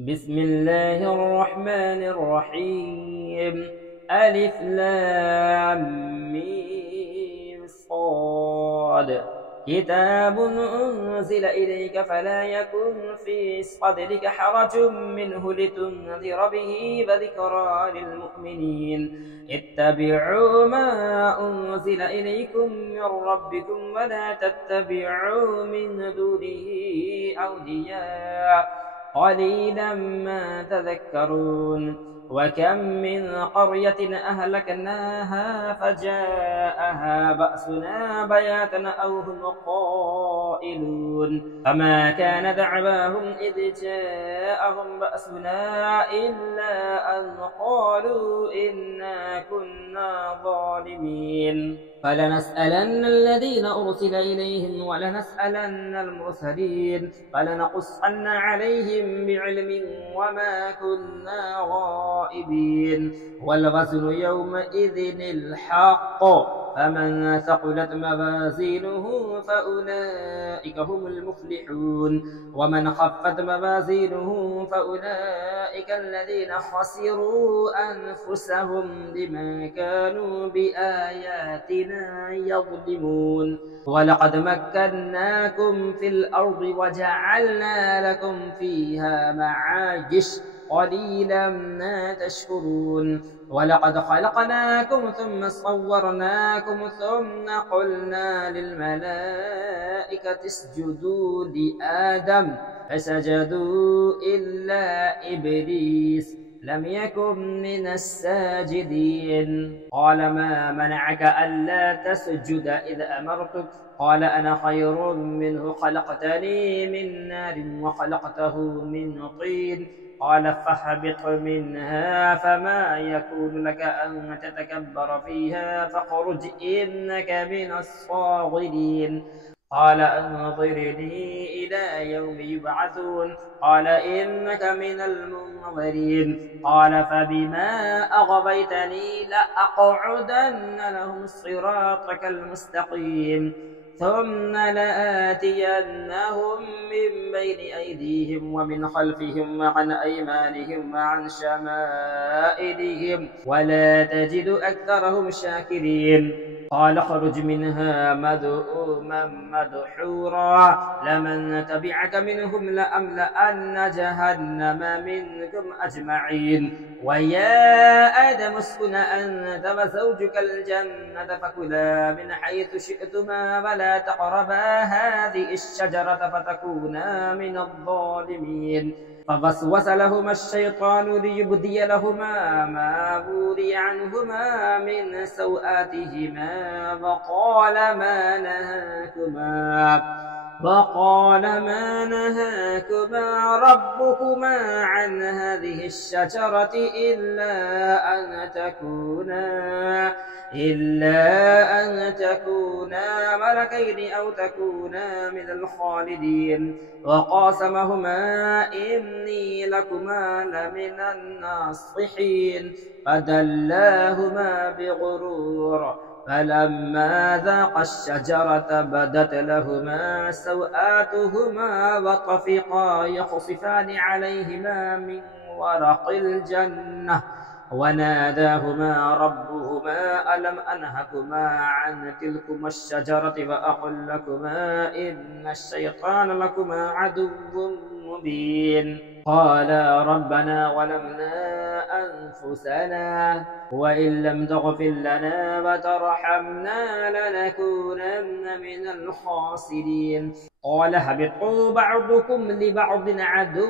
بسم الله الرحمن الرحيم. ألف لام ميم صاد. كتاب أنزل إليك فلا يكن في صدرك حرج منه لتنذر به وذكرى للمؤمنين. اتبعوا ما أنزل إليكم من ربكم ولا تتبعوا من دونه أولياء قليلا ما تذكرون. وكم من قرية أهلكناها فجاءها بأسنا بياتا أو هم قائلون فما كان دعواهم إذ جاءهم بأسنا إلا أن قالوا إنا كنا ظالمين. فلنسألن الذين أرسل إليهم ولنسألن المرسلين فلنقصن عليهم بعلم وما كنا غائبين. والوزن يومئذ الحق فمن ثقلت موازينه فأولئك هم المفلحون ومن خفت موازينه فأولئك الذين خسروا أنفسهم بما كانوا بآياتنا يظلمون. ولقد مكناكم في الأرض وجعلنا لكم فيها معايش قليلا ما تشكرون. ولقد خلقناكم ثم صورناكم ثم قلنا للملائكة اسجدوا لآدم فسجدوا إلا إبليس لم يكن من الساجدين. قال ما منعك ألا تسجد إذ أمرتك؟ قال أنا خير منه خلقتني من نار وخلقته من طين. قال فاهبط منها فما يكون لك أن تتكبر فيها فاخرج إنك من الصاغرين. قال أنظرني إلى يوم يبعثون. قال إنك من المنظرين. قال فبما أغويتني لأقعدن لهم صراطك المستقيم ثم لآتينهم من بين أيديهم ومن خلفهم وعن أيمانهم وعن شمائلهم ولا تجد أكثرهم شاكرين. قال اخرج منها مذءوما مدحورا لمن تبعك منهم لأملأن جهنم منكم أجمعين. ويا آدم اسكن أنت وزوجك الجنة فكلا من حيث شئتما ولا تقربا هذه الشجرة فتكونا من الظالمين. فوسوس لهما الشيطان ليبدي لهما ما وري عنهما من سوآتهما وقال ما نهاكما ربكما عن هذه الشجرة إلا أن تكونا ملكين أو تكونا من الخالدين. وقاسمهما إني لكما لمن الناصحين فدلاهما بغرور. فلما ذاقا الشجرة بدت لهما سوآتهما وطفقا يخصفان عليهما من ورق الجنة وناداهما ربهما ألم أنهكما عن تلكما الشجرة وأقل لكما إن الشيطان لكما عدو مبين. قالا ربنا ظلمنا أنفسنا وإن لم تغفر لنا وترحمنا لنكونن من الخاسرين. قال اهبطوا بعضكم لبعض عدو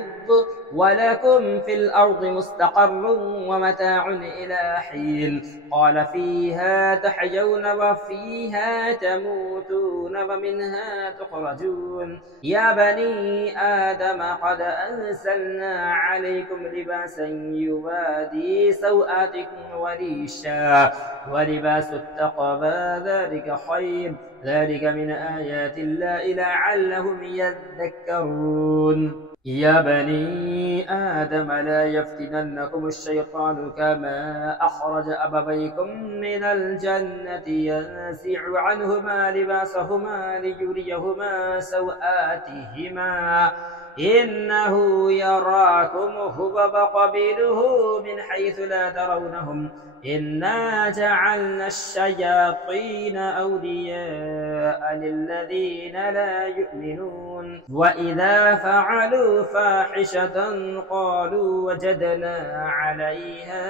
ولكم في الأرض مستقر ومتاع إلى حين. قال فيها تحيون وفيها تموتون ومنها تخرجون. يا بني آدم قد أنزلنا عليكم لباسا يواري سوآتكم وريشا ولباس التقوى ذلك خير ذلك من آيات الله لعلهم يذكرون. يا بني آدم لا يفتننكم الشيطان كما أخرج أبويكم من الجنة ينزع عنهما لباسهما ليريهما سوآتهما إنه يراكم هو وقبيله من حيث لا ترونهم إنا جعلنا الشياطين أولياء للذين لا يؤمنون وإذا فعلوا فاحشة قالوا وجدنا عليها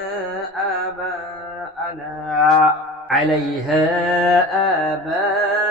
آباءنا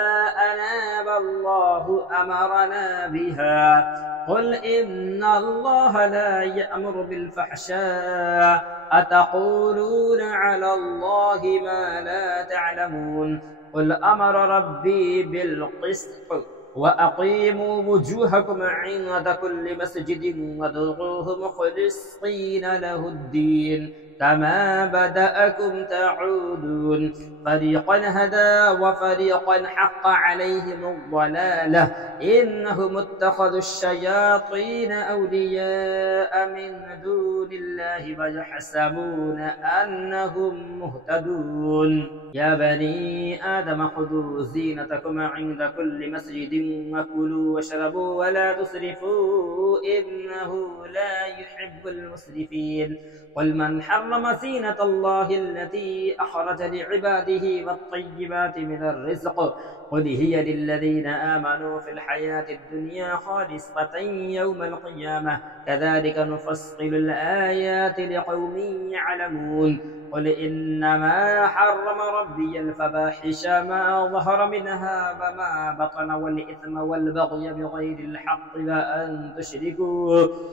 والله أمرنا بها قل إن الله لا يأمر بالفحشاء أتقولون على الله ما لا تعلمون قل أمر ربي بالقسط وأقيموا وجوهكم عند كل مسجد وادعوه مخلصين له الدين كما بدأكم تعودون فريقا هدى وفريقا حق عليهم الضلالة إنهم اتخذوا الشياطين أولياء من دون الله ويحسبون أنهم مهتدون يا بني آدم خذوا زينتكم عند كل مسجد وكلوا واشربوا ولا تسرفوا إنه لا يحب المسرفين قل من حرم زينة الله التي أخرج لعباده والطيبات من الرزق قل هي للذين آمنوا في الحياة الدنيا خالصة يوم القيامة كذلك نفصل الآيات لقوم يعلمون قل إنما حرم ربي الفواحش ما ظهر منها وما بطن والإثم والبغي بغير الحق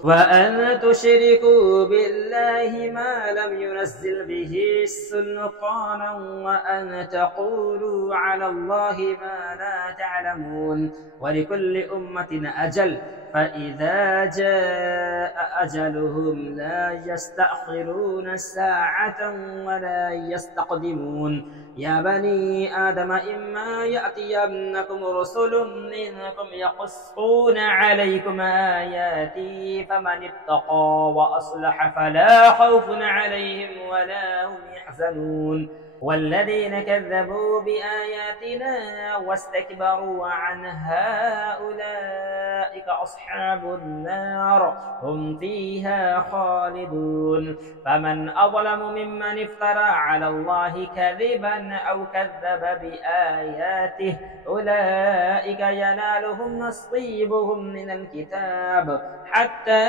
وأن تشركوا بالله ما لم ينزل به سلطانا وأن تقولوا على الله ما لا تعلمون ولكل أمة أجل فإذا جاء أجلهم لا يستأخرون ساعة ولا يستقدمون يا بني آدم إما يأتينكم رسل منكم يقصون عليكم آياتي فمن اتقى وأصلح فلا خوف عليهم ولا هم يحزنون والذين كذبوا بآياتنا واستكبروا عنها أولئك أصحاب النار هم فيها خالدون فمن أظلم ممن افترى على الله كذبا أو كذب بآياته أولئك ينالهم نصيبهم من الكتاب حتى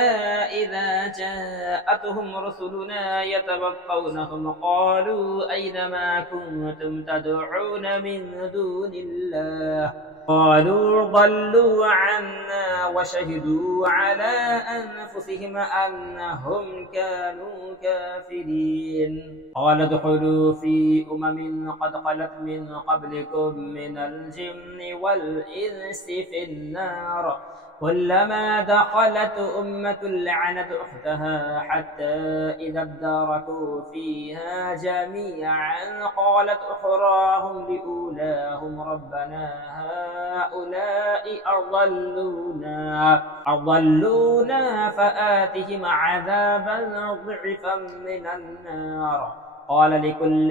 إذا جاءتهم رسلنا يتوفونهم قالوا أين ما كنتم تدعون من دون الله قالوا ضلوا عنا وشهدوا على أنفسهم أنهم كانوا كافرين قال ادخلوا في أمم قد خلت من قبلكم من الجن والإنس في النار كلما دخلت أمة لعنت أختها حتى إذا اداركوا فيها جميعا قالت أخراهم لأولاهم ربنا هؤلاء أضلونا فآتهم عذابا ضعفا من النار قال لكل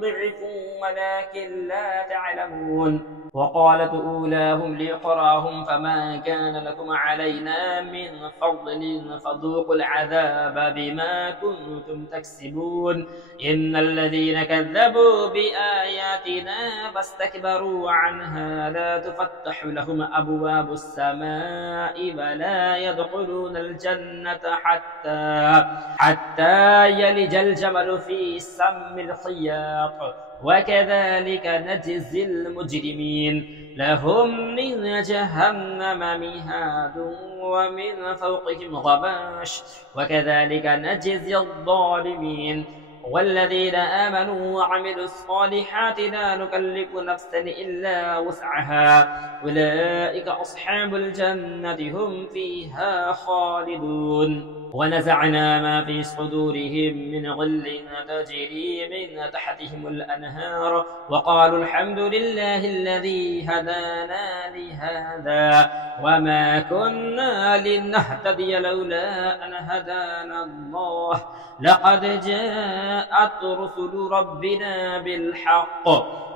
ضعف ولكن لا تعلمون وقالت أولاهم لأخراهم فما كان لكم علينا من فضل فذوقوا العذاب بما كنتم تكسبون إن الذين كذبوا بآياتنا واستكبروا عنها لا تفتح لهم أبواب السماء ولا يدخلون الجنة حتى يلج الجمل في سم الخياط وكذلك نجزي المجرمين لهم من جهنم مهاد ومن فوقهم غواش وكذلك نجزي الظالمين والذين آمنوا وعملوا الصالحات لا نكلف نفسا إلا وسعها أولئك أصحاب الجنة هم فيها خالدون ونزعنا ما في صدورهم من غل تجري من تحتهم الأنهار وقالوا الحمد لله الذي هدانا لهذا وما كنا لنهتدي لولا أن هدانا الله لقد جاء جاءت رسل ربنا بالحق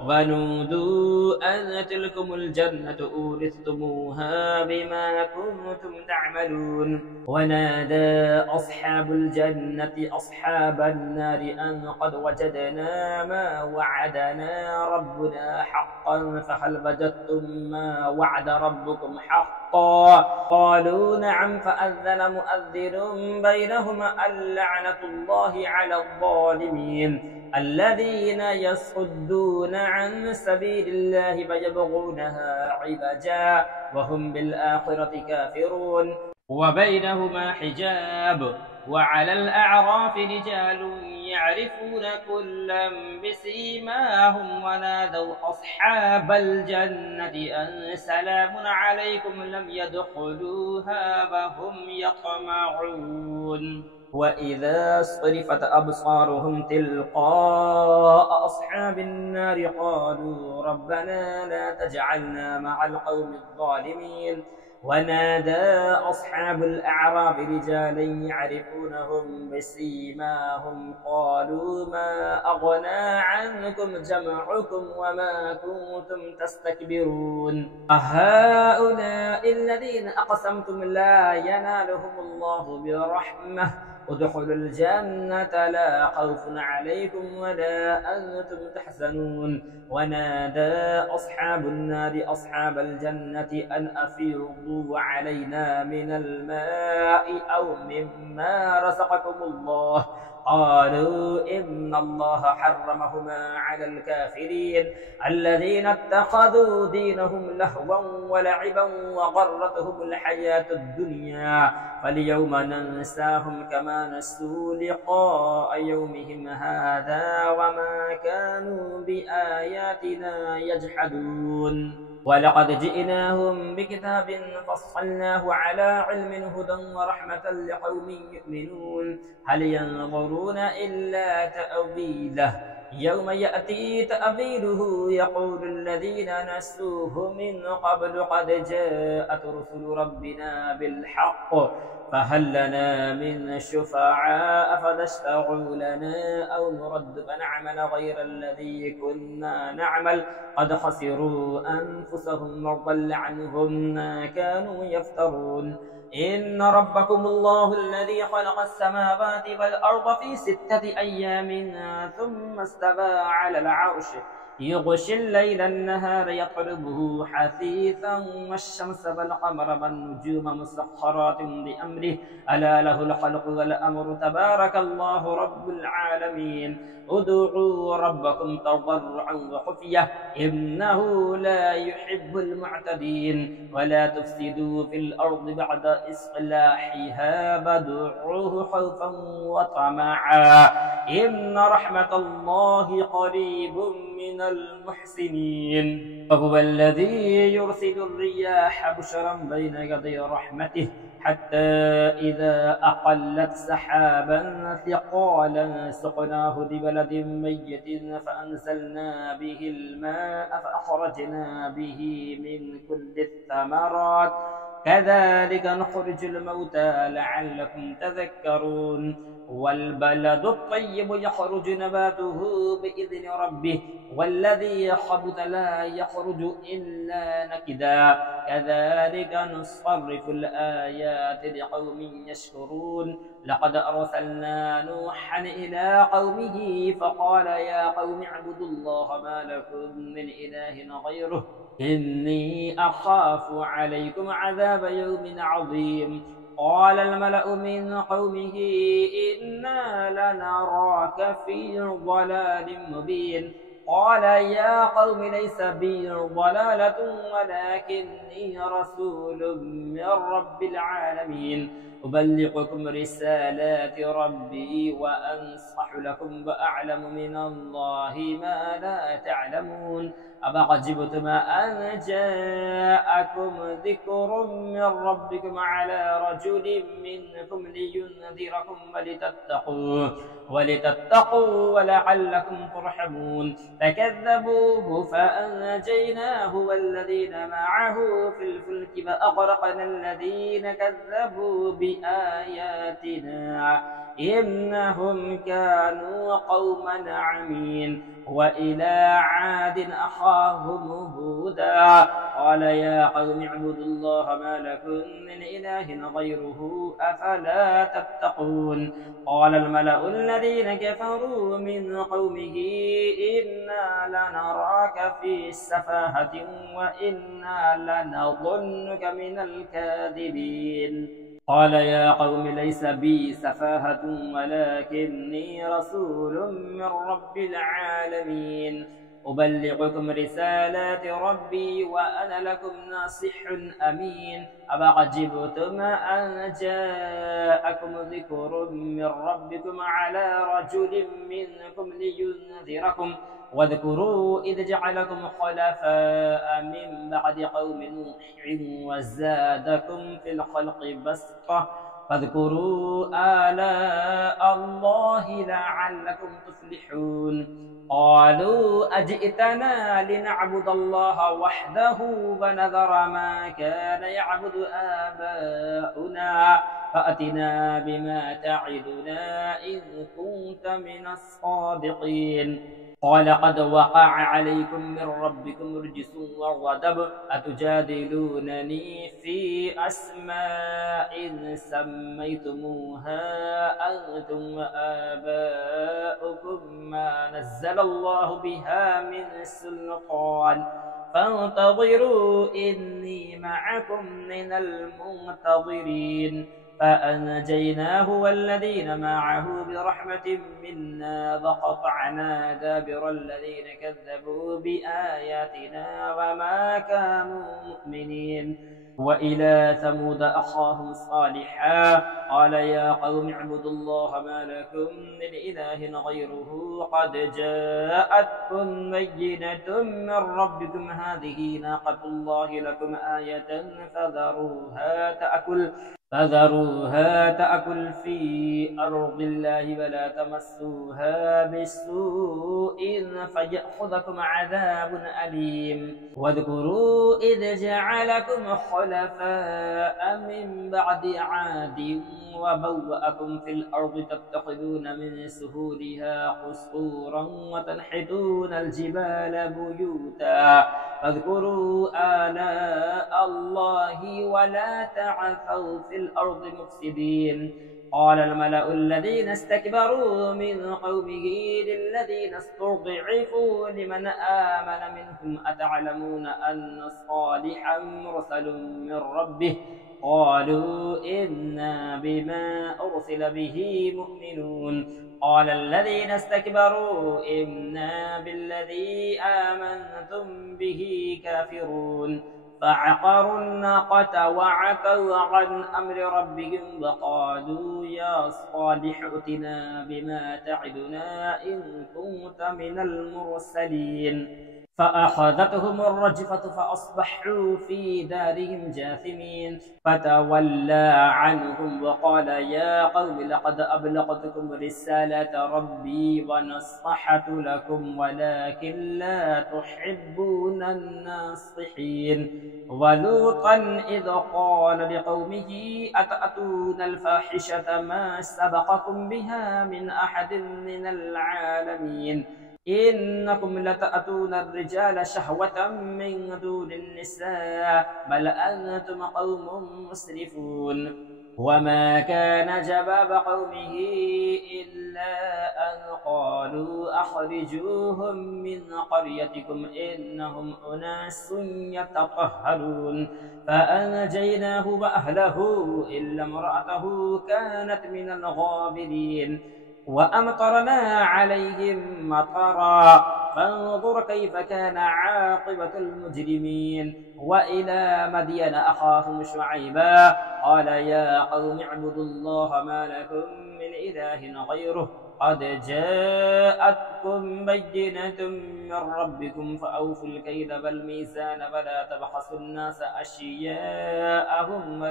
ونودوا أن تلكم الجنة أورثتموها بما كنتم تعملون ونادى أصحاب الجنة أصحاب النار أن قد وجدنا ما وعدنا ربنا حقا فهل وجدتم ما وعد ربكم حقا قالوا نعم فأذن مؤذن بينهم اللعنة الله على الظالمين الذين يصدون عن سبيل الله فيبغونها عوجا وهم بالآخرة كافرون وبينهما حجاب وعلى الأعراف رجال يعرفون كلا بسيماهم ونادوا أصحاب الجنة أن سلام عليكم لم يدخلوها وهم يطمعون وإذا صرفت أبصارهم تلقاء أصحاب النار قالوا ربنا لا تجعلنا مع القوم الظالمين ونادى أصحاب الأعراف رجالا يعرفونهم بسيماهم قالوا ما أغنى عنكم جمعكم وما كنتم تستكبرون أهؤلاء الذين أقسمتم لا ينالهم الله برحمة ادخلوا الجنة لا خوف عليكم ولا أنتم تحزنون ونادى أصحاب النار أصحاب الجنة أن أفيضوا علينا من الماء أو مما رزقكم الله قالوا إن الله حرمهما على الكافرين الذين اتخذوا دينهم لهوا ولعبا وغرتهم الحياة الدنيا فاليوم ننساهم كما نسوا لقاء يومهم هذا وما كانوا بآياتنا يجحدون ولقد جئناهم بكتاب فصلناه على علم هدى ورحمة لقوم يؤمنون هل ينظرون إلا تأويله يوم يأتي تأويله يقول الذين نسوه من قبل قد جاءت رسل ربنا بالحق فهل لنا من شفعاء فنشفع لنا أو نرد فنعمل غير الذي كنا نعمل قد خسروا أنفسهم وضل عنهم ما كانوا يفترون إن ربكم الله الذي خلق السماوات والأرض في 6 أيام ثم استوى على العرش يغشي الليل النهار يطلبه حثيثا والشمس والقمر والنجوم مسخرات بأمره ألا له الخلق والأمر تبارك الله رب العالمين ادعوا ربكم تضرعا وخفية إنه لا يحب المعتدين ولا تفسدوا في الأرض بعد إصلاحها وادعوه خوفا وطمعا إن رحمة الله قريب من المحسنين وهو الذي يرسل الرياح بشرا بين يدي رحمته حتى إذا أقلت سحابا ثقالا سقناه لبلد ميت فأنزلنا به الماء فأخرجنا به من كل الثمرات كذلك نخرج الموتى لعلكم تذكرون والبلد الطيب يخرج نباته بإذن ربه والذي خبث لا يخرج إلا نكدا كذلك نصرف الآيات لقوم يشكرون لقد أرسلنا نوحا إلى قومه فقال يا قوم اعبدوا الله ما لكم من إله غيره إني أخاف عليكم عذاب يوم عظيم قال الملأ من قومه إنا لنراك في ضلال مبين قال يا قوم ليس بي ضلالة ولكني رسول من رب العالمين أبلغكم رسالات ربي وأنصح لكم وأعلم من الله ما لا تعلمون أفعجبتم أن جاءكم ذكر من ربكم على رجل منكم لينذركم ولتتقوا ولعلكم ترحمون فكذبوه فأنجيناه والذين معه في الفلك فأغرقنا الذين كذبوا به بآياتنا إنهم كانوا قوما عمين. وإلى عاد أخاهم هودا قال يا قوم اعبدوا الله ما لكم من إله غيره أفلا تتقون. قال الملأ الذين كفروا من قومه إنا لنراك في سفاهة وإنا لنظنك من الكاذبين. قال يا قوم ليس بي سفاهة ولكني رسول من رب العالمين أبلغكم رسالات ربي وأنا لكم ناصح أمين. أفعجبتم أن جاءكم ذكر من ربكم على رجل منكم لينذركم واذكروا إذ جعلكم خلفاء من بعد قوم نوح وزادكم في الخلق بسطة فاذكروا آلاء الله لعلكم تفلحون. قالوا أجئتنا لنعبد الله وحده ونذر ما كان يعبد آباؤنا فأتنا بما تعدنا إن كنت من الصادقين. قال قد وقع عليكم من ربكم رجس وغضب أتجادلونني في أسماء سميتموها أنتم وآباؤكم ما نزل الله بها من سلطان فانتظروا إني معكم من المنتظرين. فأنجيناه والذين معه برحمة منا وقطعنا دابر الذين كذبوا بآياتنا وما كانوا مؤمنين. وإلى ثمود أخاهم صالحا قال يا قوم اعبدوا الله ما لكم من إله غيره قد جاءتكم بينة من ربكم هذه ناقة الله لكم آية فذروها تأكل في أرض الله ولا تمسوها بسوء فيأخذكم عذاب أليم. واذكروا إذ جعلكم خلفاء من بعد عاد وبوأكم في الأرض تتخذون من سهولها قصورا وتنحتون الجبال بيوتا فاذكروا آلاء الله ولا تعثوا في الأرض مفسدين. قال الملأ الذين استكبروا من قومه للذين استضعفوا لمن آمن منهم أتعلمون أن صالحا مرسل من ربه قالوا إنا بما أرسل به مؤمنون. قال الذين استكبروا إنا بالذي آمنتم به كافرون. فعقروا الناقة وعتوا عن أمر ربهم وقالوا يا صالح ائتنا بما تعدنا إن كنت من المرسلين. فأخذتهم الرجفة فأصبحوا في دارهم جاثمين. فتولى عنهم وقال يا قوم لقد أبلغتكم رسالة ربي ونصحت لكم ولكن لا تحبون الناصحين. ولوطا إذ قال لقومه أتأتون الفاحشة ما سبقكم بها من أحد من العالمين إنكم لتأتون الرجال شهوة من دون النساء بل أنتم قوم مسرفون. وما كان جواب قومه إلا أن قالوا أخرجوهم من قريتكم إنهم أناس يتطهرون. فأنجيناه وأهله إلا امرأته كانت من الغابرين. وأمطرنا عليهم مطرا فانظر كيف كان عاقبة المجرمين. وإلى مدين أخاهم شعيبا قال يا قوم اعبدوا الله ما لكم من إله غيره قد جاءتكم بينة من ربكم فأوفوا الكيل والميزان ولا تبخسوا الناس أشياءهم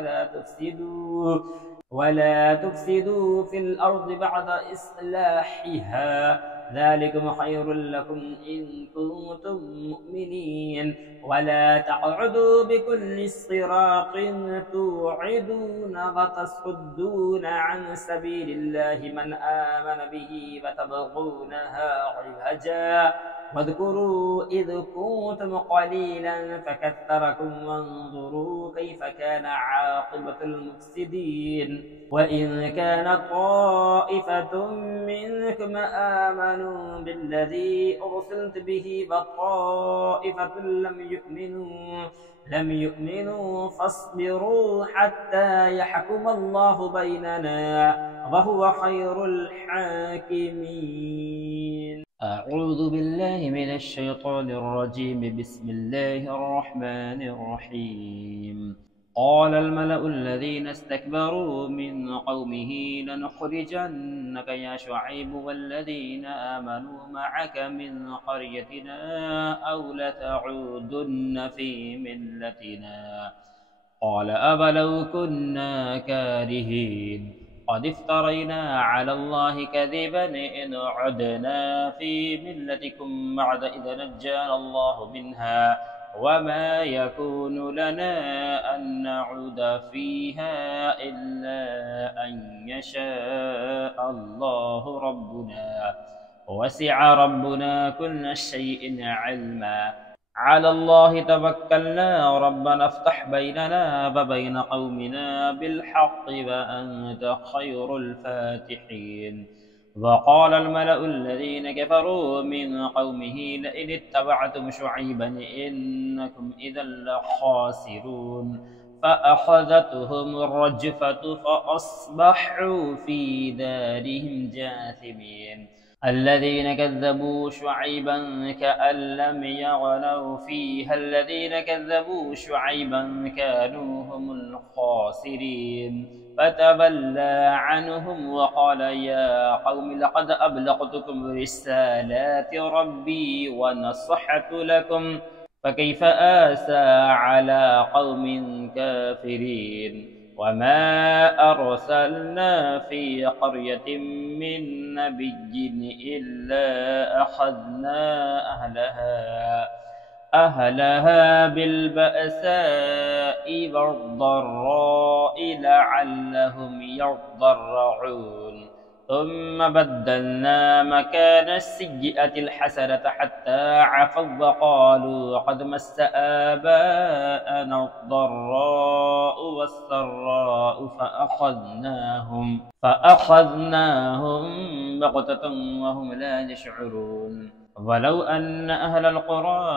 ولا تفسدوا في الأرض بعد إصلاحها ذلكم خير لكم إن كنتم مؤمنين ولا تقعدوا بكل صراط توعدون وتصدون عن سبيل الله من آمن به وتبغونها عوجا واذكروا إذ كنتم قليلا فكثركم وانظروا كيف كان عاقبة المفسدين وإن كانت طائفة منكم آمنوا بالذي أرسلت به وطائفة لم يؤمنوا فاصبروا حتى يحكم الله بيننا وهو خير الحاكمين. أعوذ بالله من الشيطان الرجيم. بسم الله الرحمن الرحيم. قال الملأ الذين استكبروا من قومه لنخرجنك يا شعيب والذين آمنوا معك من قريتنا أو لتعودن في ملتنا قال أولو كنا كارهين قد افترينا على الله كذبا إن عدنا في ملتكم بعد إذ نجانا الله منها وما يكون لنا أن نعود فيها إلا أن يشاء الله ربنا وسع ربنا كل شيء علما على الله توكلنا ربنا افتح بيننا وبين قومنا بالحق وأنت خير الفاتحين. وقال الملأ الذين كفروا من قومه لئن اتبعتم شعيبا إنكم إذا لخاسرون فأخذتهم الرجفة فأصبحوا في دارهم جاثمين. الذين كذبوا شعيبا كأن لم يغنوا فيها الذين كذبوا شعيبا كانوا هم الخاسرين فتولى عنهم وقال يا قوم لقد أبلغتكم رسالات ربي ونصحت لكم فكيف آسى على قوم كافرين. وما أرسلنا في قرية من نبي إلا أخذنا أهلها بالبأساء والضراء لعلهم يضرعون ثم بدلنا مكان السيئة الحسنة حتى عفوا وقالوا قد مس آباءنا الضراء والسراء فأخذناهم بغتة وهم لا يشعرون. ولو أن أهل القرى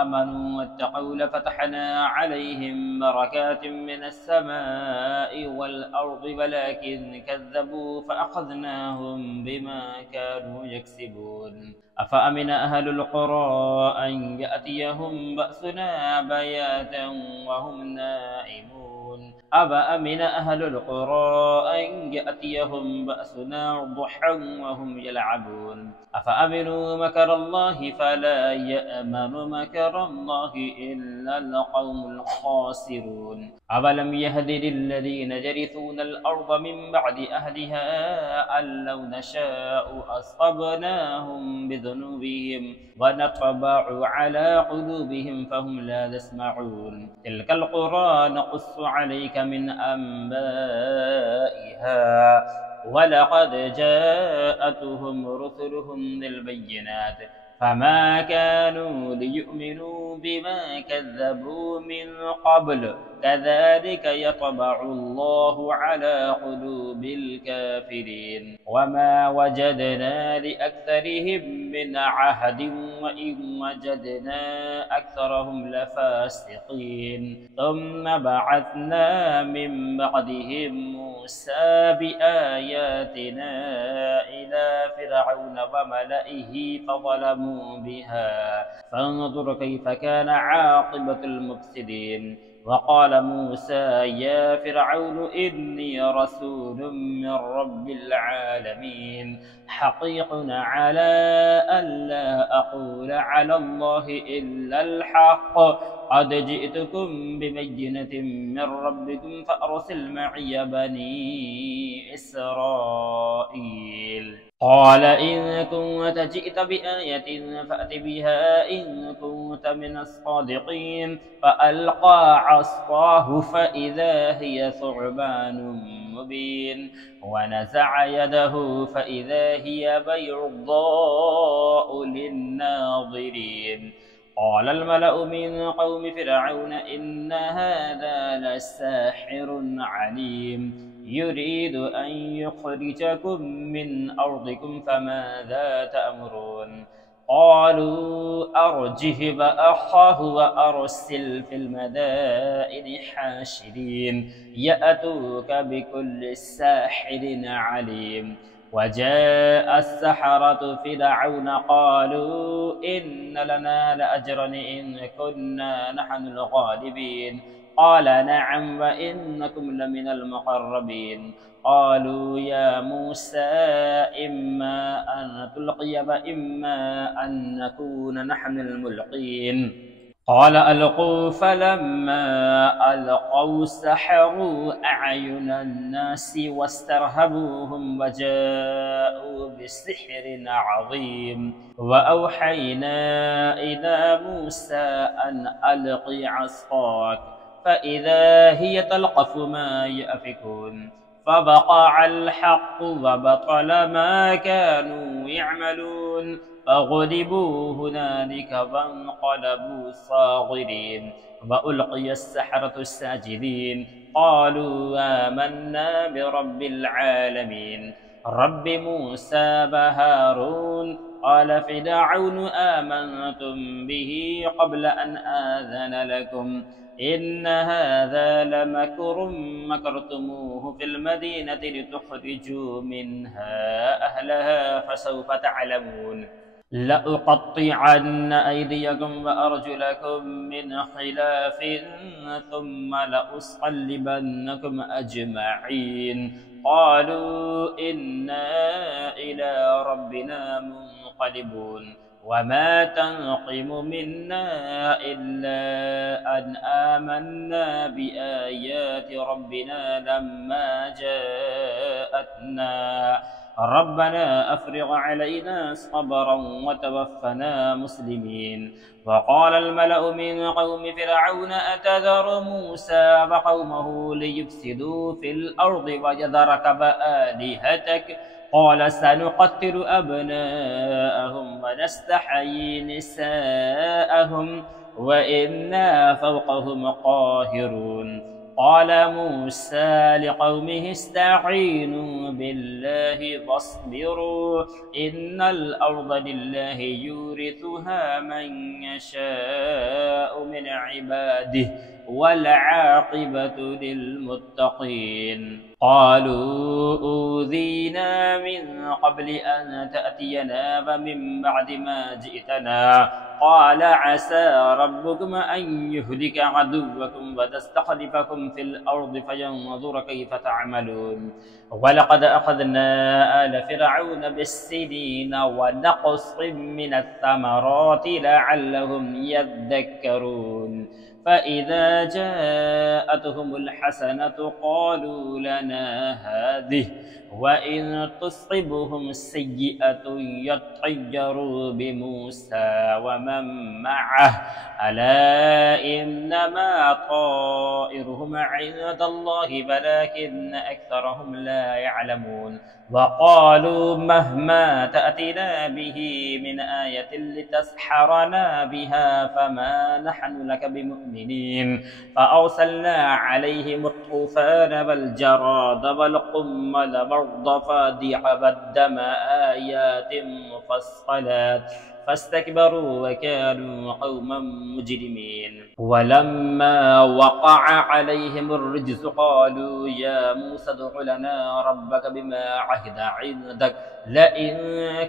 آمنوا واتقوا لفتحنا عليهم بركات من السماء والأرض ولكن كذبوا فأخذناهم بما كانوا يكسبون. أفأمن أهل القرى أن يأتيهم بأسنا بياتا وهم نائمون أفأمن أهل القرى أن يأتيهم بأسنا ضحى وهم يلعبون أفأمنوا مكر الله فلا يأمن مكر الله إلا القوم الخاسرون. أولم يهد للذين يرثون الأرض من بعد أهلها أن لو نشاء أصبناهم بذنوبهم ونطبع على قلوبهم فهم لا يسمعون. تلك القرى نقص عليك من أنبائها ولقد جاءتهم رسلهم بالبينات فما كانوا ليؤمنوا بما كذبوا من قبل كذلك يطبع الله على قلوب الكافرين. وما وجدنا لأكثرهم من عهد وإن وجدنا أكثرهم لفاسقين. ثم بعثنا من بعدهم موسى بآياتنا إلى فرعون وملئه فظلموا بها فانظر كيف كان عاقبة المفسدين. وقال موسى يا فرعون إني رسول من رب العالمين حقيق على ألا أقول على الله إلا الحق قد جئتكم ببينة من ربكم فأرسل معي بني إسرائيل. قال إن كنت جئت بآية فأت بها إن كنت من الصادقين فألقى عصاه فإذا هي ثعبان مبين ونزع يده فإذا هي بيضاء للناظرين قال الملأ من قوم فرعون إن هذا لساحر عليم يريد أن يخرجكم من أرضكم فماذا تأمرون قالوا أرجه وأخاه وأرسل في المدائن حاشرين يأتوك بكل ساحر عليم وجاء السحرة فرعون قالوا إن لنا لأجرا إن كنا نحن الغالبين قال نعم وإنكم لمن المقربين قالوا يا موسى إما أن تلقي وإما أن نكون نحن الملقين قال ألقوا فلما ألقوا سحروا أعين الناس واسترهبوهم وجاءوا بسحر عظيم وأوحينا إلى موسى أن ألق عصاك فإذا هي تلقف ما يأفكون فوقع الحق وبطل ما كانوا يعملون فغلبوا هنالك وانقلبوا صاغرين وألقي السحرة الساجدين قالوا آمنا برب العالمين رب موسى وهارون قال فرعون آمنتم به قبل أن آذن لكم إن هذا لمكر مكرتموه في المدينة لتخرجوا منها أهلها فسوف تعلمون لأقطعن أيديكم وأرجلكم من خلاف ثم لأصلبنكم أجمعين قالوا إنا إلى ربنا منقلبون وما تنقم منا إلا أن آمنا بآيات ربنا لما جاءتنا ربنا أفرغ علينا صبرا وتوفنا مسلمين وقال الملأ من قوم فرعون أتذر موسى وقومه ليفسدوا في الأرض ويذرك وآلهتك قال سنقتل أبناءهم ونستحيي نساءهم وإنا فوقهم قاهرون قال موسى لقومه استعينوا بالله واصبروا إن الأرض لله يورثها من يشاء من عباده والعاقبة للمتقين قالوا أوذينا من قبل أن تأتينا ومن بعد ما جئتنا قال عسى ربكم أن يهلك عدوكم وتستخلفكم في الأرض فينظر كيف تعملون ولقد أخذنا آل فرعون بالسنين ونقص من الثمرات لعلهم يذكرون فإذا جاءتهم الحسنة قالوا لنا هذه وإن تصبهم سيئة يطيروا بموسى ومن معه ألا إنما طائرهم عند الله ولكن أكثرهم لا يعلمون وقالوا مهما تأتنا به من آية لتسحرنا بها فما نحن لك بمؤمنين فأرسلنا عليهم الطوفان والجراد والقمل والضفادع والدم آيات مفصلات فاستكبروا وكانوا قوما مجرمين ولما وقع عليهم الرجز قالوا يا موسى ادع لنا ربك بما عهد عندك لئن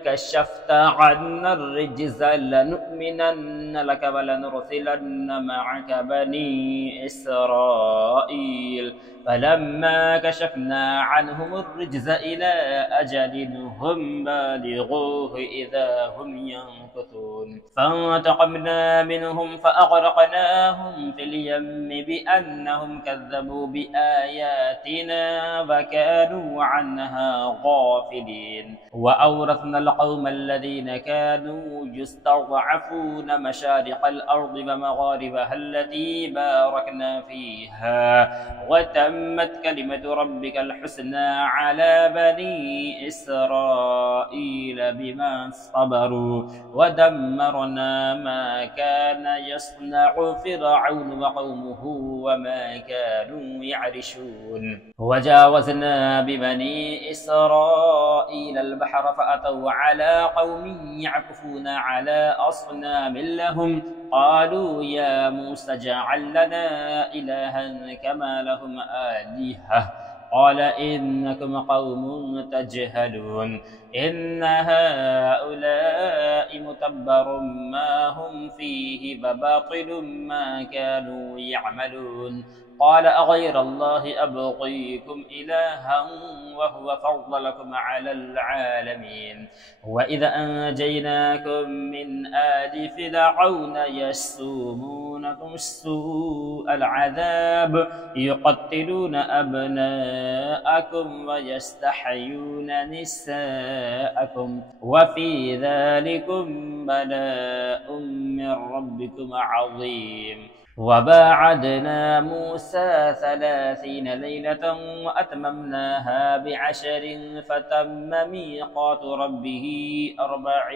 كشفت عنا الرجز لنؤمنن لك ولنرسلن معك معك بني إسرائيل فلما كشفنا عنهم الرجز إلى أجل هم بالغوه إذا هم ينكثون فانتقمنا منهم فأغرقناهم في اليم بأنهم كذبوا بآياتنا وكانوا عنها غافلين وأورثنا القوم الذين كانوا يستضعفون مشارق الأرض ومغاربها التي باركنا فيها وتمت كلمة ربك الحسنى على بني إسرائيل بما صبروا ودمرنا ما كان يصنع فرعون وقومه وما كانوا يعرشون وجاوزنا ببني إسرائيل البحر فأتوا على قوم يعكفون على أصنام لهم قالوا يا موسى اجعل لنا إلها كما لهم آلهة قال إنكم قوم تجهلون إن هؤلاء متبر ما هم فيه وباطل ما كانوا يعملون قال أغير الله أبغيكم إلها وهو فضلكم على العالمين وإذا أنجيناكم من آل فرعون يسومونكم سوء العذاب يقتلون أبناءكم ويستحيون نساءكم وفي ذلكم بلاء من ربكم عظيم وباعدنا موسى 30 ليلة وأتممناها ب10 فتم ميقات ربه 40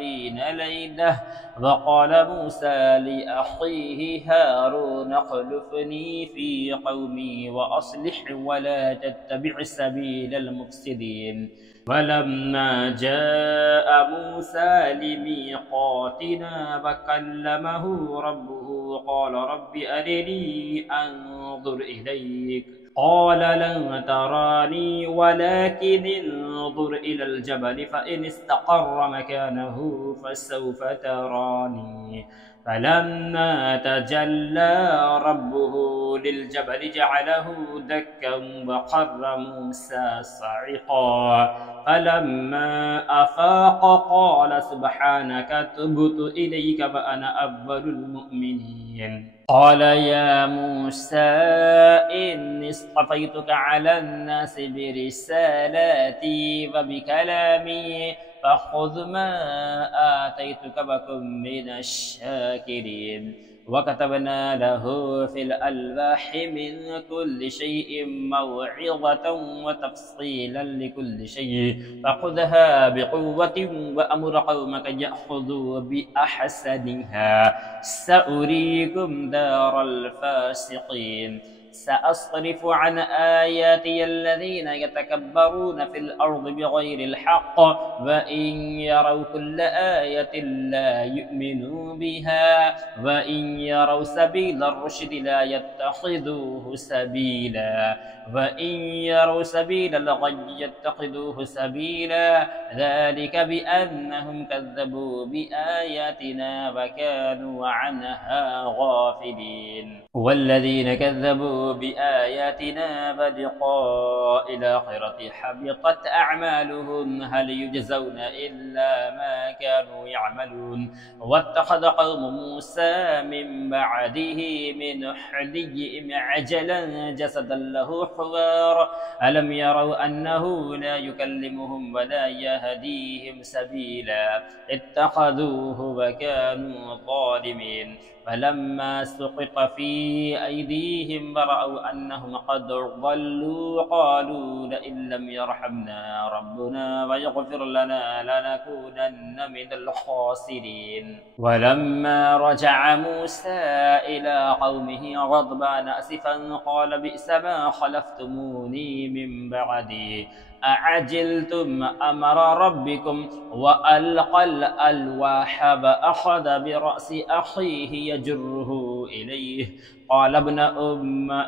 ليلة وقال موسى لأخيه هارون اخلفني في قومي وأصلح ولا تتبع سبيل المفسدين ولما جاء موسى لميقاتنا وكلمه ربه قال رب أرني أنظر إليك قال لن تراني ولكن انظر إلى الجبل فإن استقر مكانه فسوف تراني فلما تجلى ربه للجبل جعله دكا وخر موسى صعقا فلما أفاق قال سبحانك تبت إليك وأنا أول المؤمنين قال يا موسى إني اصطفيتك على الناس برسالاتي وبكلامي فخذ ما آتيتك وكن من الشاكرين وكتبنا له في الألواح من كل شيء موعظة وتفصيلا لكل شيء فخذها بقوة وأمر قومك يأخذوا بأحسنها سأريكم دار الفاسقين سأصرف عن آياتي الذين يتكبرون في الأرض بغير الحق وإن يروا كل آية لا يؤمنوا بها وإن يروا سبيل الرشد لا يتخذوه سبيلا وإن يروا سبيل الغي يتخذوه سبيلا ذلك بأنهم كذبوا بآياتنا وكانوا عنها غافلين والذين كذبوا بآياتنا ولقاء الآخرة حبطت أعمالهم هل يجزون إلا ما كانوا يعملون واتخذ قوم موسى من بعده من حليهم عجلا جسدا له خوار ألم يروا أنه لا يكلمهم ولا يهديهم سبيلا اتخذوه وكانوا ظالمين فلما سقط في أيديهم ورأوا أنهم قد ضلوا قالوا لئن لم يرحمنا ربنا ويغفر لنا لنكونن من الخاسرين ولما رجع موسى إلى قومه غضبان أسفا قال بئس ما خلفتموني من بعدي أعجلتم أمر ربكم وألقى الألواح وأخذ برأس أخيه يجره ارجعوا إليه قال ابن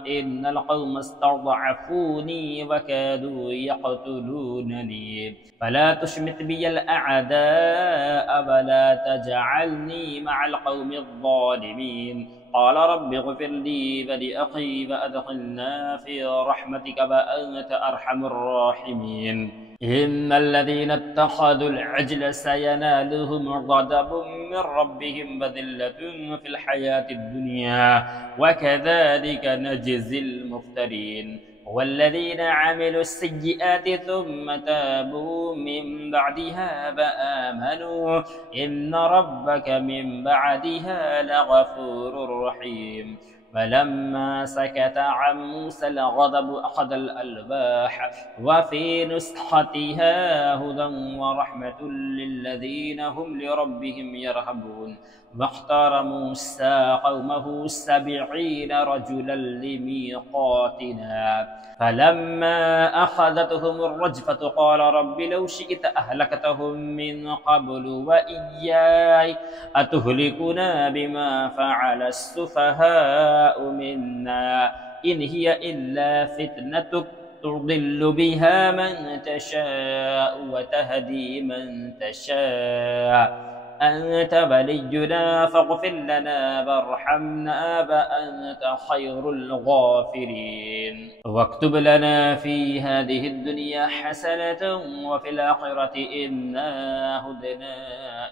إن القوم استضعفوني وكادوا يقتلونني فلا تشمت بي الأعداء ولا تجعلني مع القوم الظالمين قال رب اغفر لي ولأخي وأدخلنا في رحمتك وأنت أرحم الراحمين إن الذين اتخذوا العجل سينالهم غضب من ربهم وذلة في الحياة الدنيا وكذلك نجزي المفترين والذين عملوا السيئات ثم تابوا من بعدها فآمنوا إن ربك من بعدها لغفور رحيم فلما سكت عن موسى الغضب أخذ الألواح وفي نسختها هدى ورحمة للذين هم لربهم يرهبون واختار موسى قومه 70 رجلا لميقاتنا فلما أخذتهم الرجفة قال رب لو شئت أهلكتهم من قبل وإياي أتهلكنا بما فعل السفهاء منا إن هي إلا فتنتك تضل بها من تشاء وتهدي من تشاء أنت ولينا فاغفر لنا وارحمنا وأنت خير الغافرين واكتب لنا في هذه الدنيا حسنة وفي الآخرة إنا هدنا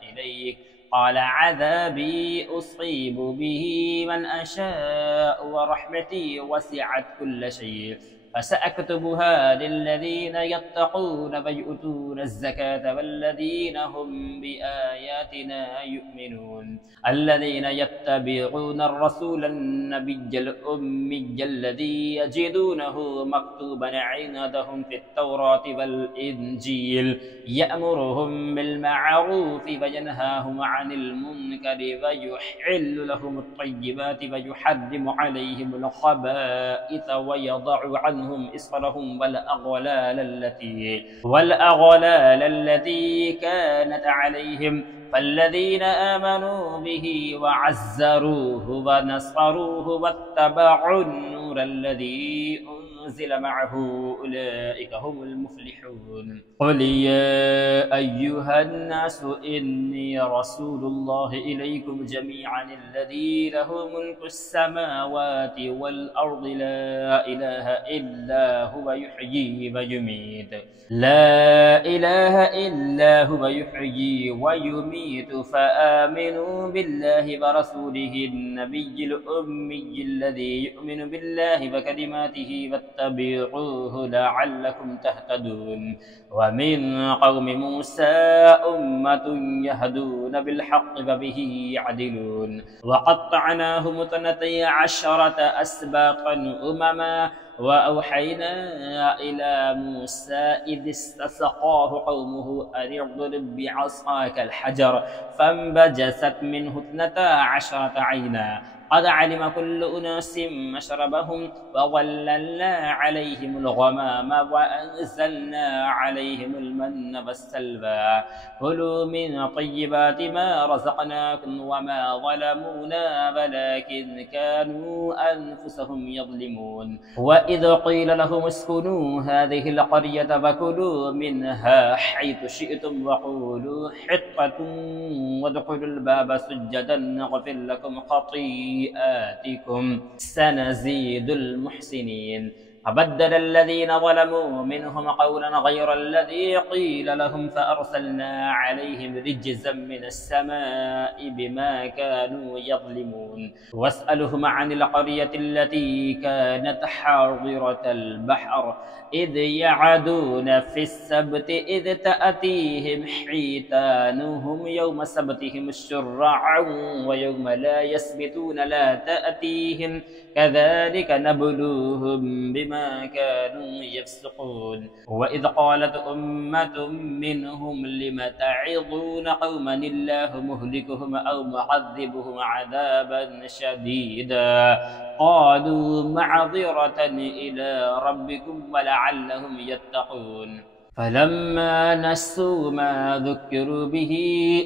إليك قال عذابي أصيب به من أشاء ورحمتي وسعت كل شيء فسأكتبها للذين يتقون ويؤتون الزكاة والذين هم بآياتنا يؤمنون الذين يتبعون الرسول النبي الأمي الذي يجدونه مكتوبا عندهم في التوراة والإنجيل يأمرهم بالمعروف وينهاهم عن المنكر ويحل لهم الطيبات ويحرم عليهم الخبائث ويضع عنهم إصرهم والأغلال التي كانت عليهم فالذين آمنوا به وعزروه ونصروه واتبعوا النور الذي أنزل معه أولئك هم المفلحون قل يا أيها الناس إني رسول الله إليكم جميعا الذي له ملك السماوات والأرض لا إله إلا هو يحيي ويميت لا إله إلا هو يحيي ويميت فآمنوا بالله ورسوله النبي الأمي الذي يؤمن بالله وكلماته واتبعوه لعلكم تهتدون ومن قوم موسى أمة يهدون بالحق وبه يعدلون وقطعناهم 12 أسباطا أمما وأوحينا إلى موسى إذ استسقاه قومه أن اضرب بعصاك الحجر فانبجست منه 12 عينا قد علم كل أناس مشربهم وظللنا عليهم الغمام وأنزلنا عليهم المن والسلوى كلوا من طيبات ما رزقناكم وما ظلمونا ولكن كانوا أنفسهم يظلمون وإذ قيل لهم اسكنوا هذه القرية فكلوا منها حيث شئتم وقولوا حطة وادخلوا الباب سجدا نغفر لكم خطيئاتكم سنزيد المحسنين فبدل الذين ظلموا منهم قولا غير الذي قيل لهم فأرسلنا عليهم رجزا من السماء بما كانوا يظلمون واسألهم عن القرية التي كانت حاضرة البحر إذ يعدون في السبت إذ تأتيهم حيتانهم يوم سبتهم شرعا ويوم لا يسبتون لا تأتيهم كذلك نبلوهم بما كانوا يفسقون وإذ قالت أمة منهم لم تعظون قوما الله مهلكهم أو معذبهم عذابا شديدا قالوا معذرة إلى ربكم ولعلهم يتقون فلما نسوا ما ذكروا به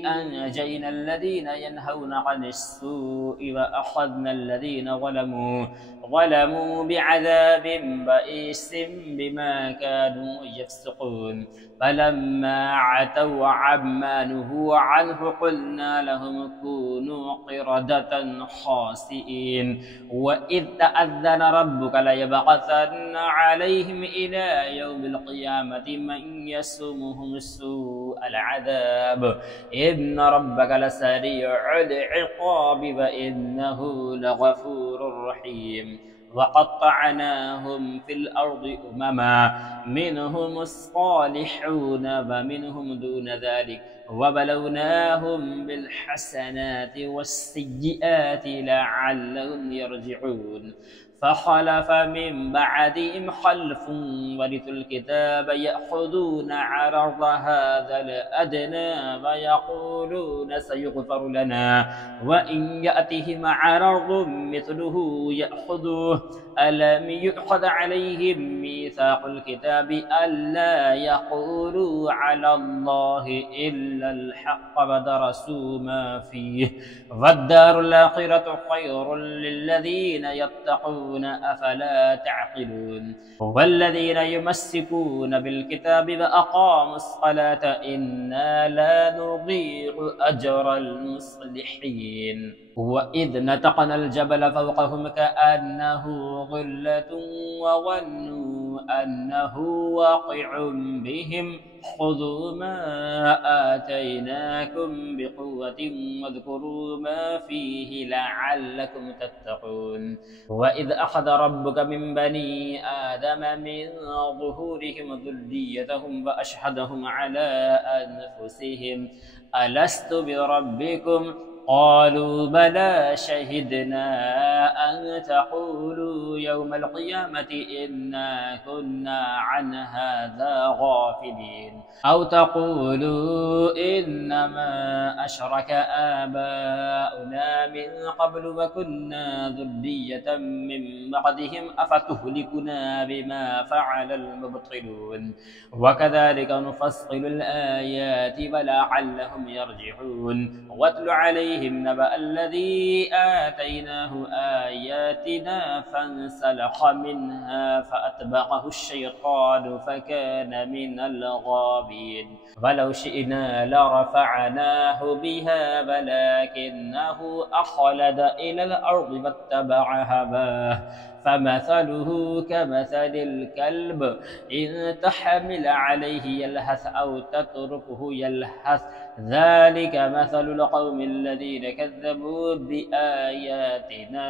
أنجينا الذين ينهون عن السوء وأخذنا الذين ظلموا بعذاب بئيس بما كانوا يفسقون فلما عتوا عما نهوا عنه قلنا لهم كونوا قردة خاسئين وإذ تأذن ربك ليبعثن عليهم إلى يوم القيامة من يسومهم سوء العذاب إن ربك لسريع العقاب وإنه لغفور رحيم وقطعناهم في الأرض أمما منهم الصالحون ومنهم دون ذلك وبلوناهم بالحسنات والسيئات لعلهم يرجعون فخلف من بعدهم خلف ورثوا الكتاب يأخذون عرض هذا الأدنى ويقولون سيغفر لنا وإن يأتهم عرض مثله يأخذوه ألم يؤخذ عليهم ميثاق الكتاب ألا يقولوا على الله إلا الحق ودرسوا ما فيه والدار الآخرة خير للذين يتقون أفلا تعقلون والذين يمسكون بالكتاب وأقاموا الصلاة إنا لا نضيع أجر المصلحين وإذ نتقنا الجبل فوقهم كأنه ظلة وظنوا أنه واقع بهم خذوا ما آتيناكم بقوة واذكروا ما فيه لعلكم تتقون وإذ أخذ ربك من بني آدم من ظهورهم ذريتهم وأشهدهم على أنفسهم ألست بربكم قالوا بلى شهدنا أن تقولوا يوم القيامة إنا كنا عن هذا غافلين أو تقولوا إنما أشرك آباؤنا من قبل وكنا ذرية من بعدهم أفتهلكنا بما فعل المبطلون وكذلك نفصل الآيات ولعلهم يرجعون واتل عليهم نبأ الذي آتيناه آياتنا فانسلخ منها فأتبعه الشيطان فكان من الغاوين ولو شئنا لرفعناه بها ولكنه أخلد إلى الأرض واتبع هواه فمثله كمثل الكلب إن تحمل عليه يلهث أو تتركه يلهث ذلك مثل القوم الذين كذبوا بآياتنا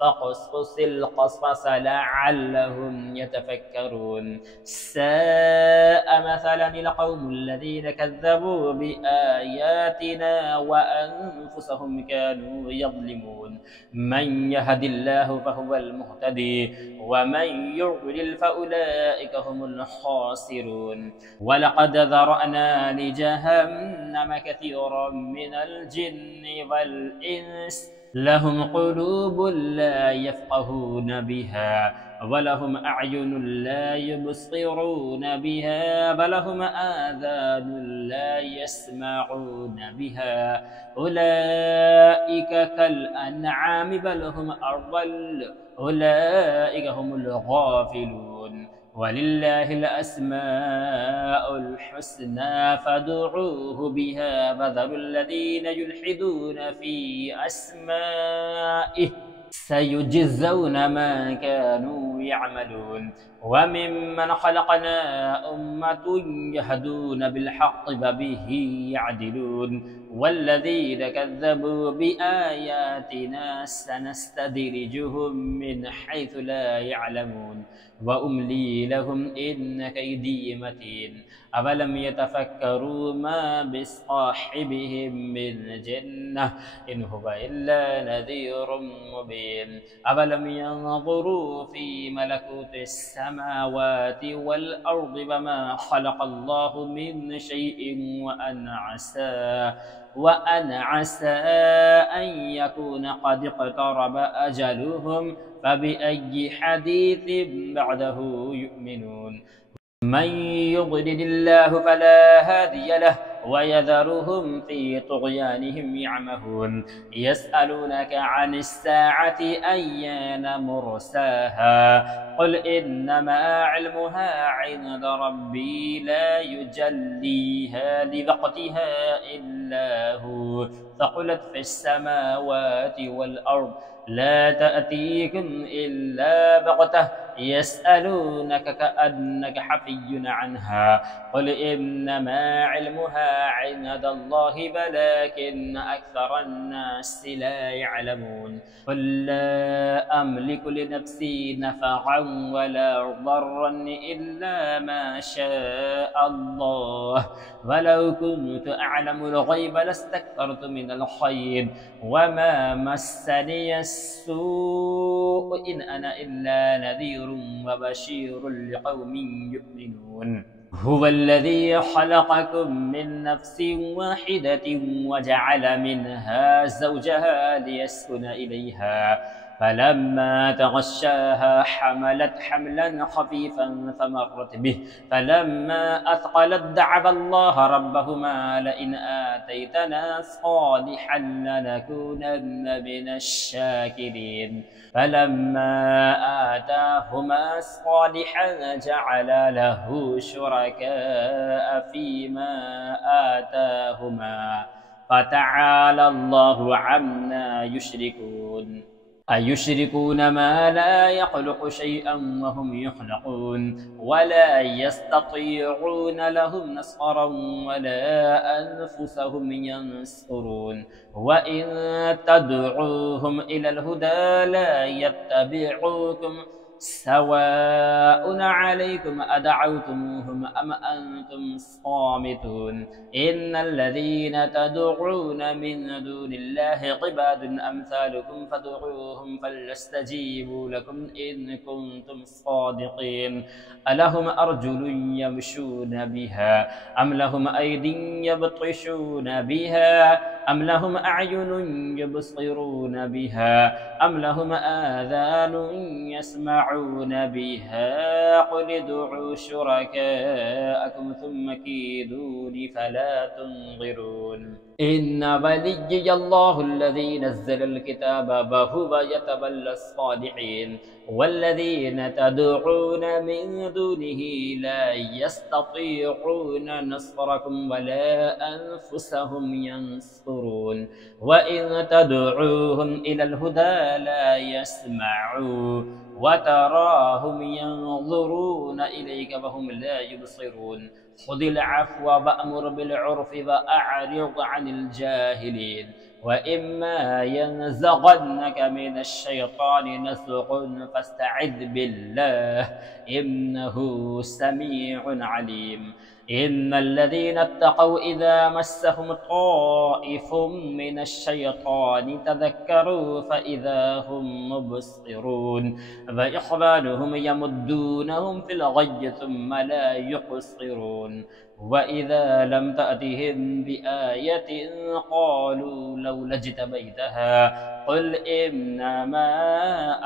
فقصص القصص لعلهم يتفكرون ساء مثلا القوم الذين كذبوا بآياتنا وأنفسهم كانوا يظلمون من يهد الله فهو المهتدي ومن يضلل فأولئك هم الخاسرون ولقد ذرأنا لجهنم كثيرا من الجن والإنس لهم قلوب لا يفقهون بها ولهم أعين لا يبصرون بها ولهم آذان لا يسمعون بها أولئك كالأنعام بل هم أضل أولئك هم الغافلون ولله الأسماء الحسنى فادعوه بها وذروا الذين يلحدون في أسمائه سيجزون ما كانوا يعملون وممن خلقنا أمة يهدون بالحق وبه يعدلون والذين كذبوا بآياتنا سنستدرجهم من حيث لا يعلمون وأملي لهم إن كيدي متين أفلم يتفكروا ما بصاحبهم من جنة إن هو إلا نذير مبين أفلم ينظروا في ملكوت السماوات والأرض وما خلق الله من شيء وأن عسى أن يكون قد اقترب أجلهم فبأي حديث بعده يؤمنون من يضلل الله فلا هادي له ويذرهم في طغيانهم يعمهون يسألونك عن الساعة أيان مرساها قل إنما علمها عند ربي لا يجليها لوقتها إلا هو ثقلت في السماوات والأرض لا تأتيكم إلا بغتة يسألونك كأنك حفي عنها قل إنما علمها عند الله ولكن أكثر الناس لا يعلمون قل لا أملك لنفسي نفعا ولا ضرا إلا ما شاء الله ولو كنت أعلم الغيب لاستكثرت من الخير وما مسني السوء إن أنا إلا نذير وبشير لقوم يؤمنون هو الذي خلقكم من نفس واحدة وجعل منها زوجها ليسكن إليها فلما تغشاها حملت حملا خفيفا فمرت به فلما أثقلت دعوا الله ربهما لئن آتيتنا صالحا لنكونن من الشاكرين فلما آتاهما صالحا جعل له شركاء فيما آتاهما فتعالى الله عما يشركون أيشركون ما لا يخلق شيئا وهم يخلقون ولا يستطيعون لهم نصرا ولا أنفسهم ينصرون وإن تدعوهم إلى الهدى لا يتبعوكم سواء عليكم أدعوتموهم أم أنتم صامتون إن الذين تدعون من دون الله عباد أمثالكم فادعوهم فليستجيبوا لكم إن كنتم صادقين ألهم أرجل يمشون بها أم لهم أيد يبطشون بها أم لهم أعين يبصرون بها أم لهم آذان يسمعون بها قل ادعوا شركاءكم ثم كيدون فلا تنظرون إن وليي الله الذي نزل الكتاب وهو يتولى الصالحين والذين تدعون من دونه لا يستطيعون نصركم ولا أنفسهم ينصرون وإن تدعوهم إلى الهدى لا يسمعوا وتراهم ينظرون إليك وهم لا يبصرون خذ العفو وأمر بالعرف وأعرض عن الجاهلين وإما ينزغنك من الشيطان نزغ فاستعذ بالله إنه سميع عليم إن الذين اتقوا إذا مسهم طائف من الشيطان تذكروا فإذا هم مبصرون وإخوانهم يمدونهم في الغي ثم لا يقصرون وإذا لم تأتهم بآية قالوا لولا اجتبيتها قل إنما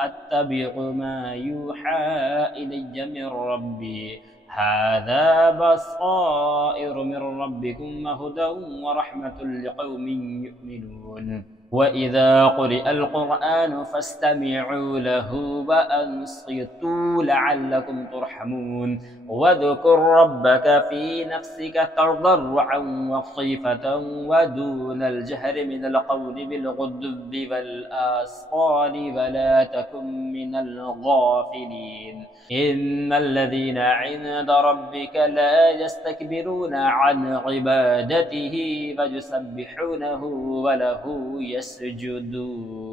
أتبع ما يوحى إلي من ربي هذا بصائر من ربكم وهدى ورحمة لقوم يؤمنون وإذا قرئ القرآن فاستمعوا له وأنصتوا لعلكم ترحمون واذكر ربك في نفسك تضرعا وخيفة ودون الجهر من القول بالغدو والآصال ولا تكن من الغافلين إن الذين عند ربك لا يستكبرون عن عبادته فيسبحونه وله يسجدون